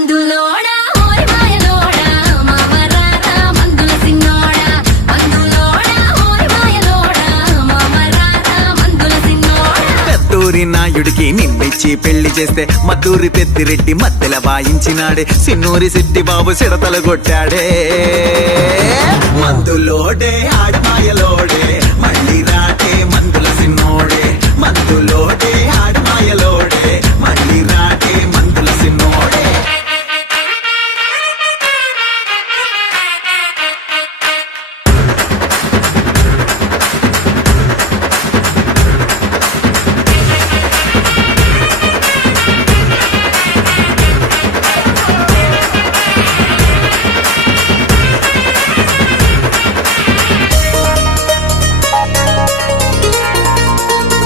మందులోడా ఓరి మాయలోడా మామరారా మందుల సిన్నోడా మందులోడా ఓరి మాయలోడా మామరారా మందుల సిన్నోడా పెద్దూరి నాయుడికి నిన్నిచ్చి పెళ్లి చేస్తే మద్దూరి పెద్దిరెడ్డి మద్దెల వాయించినాడే సిన్నూరి సిట్టి బాబు సిడతలు కొట్టాడే మందులోడే ఆడమాయలోడే మళ్ళీ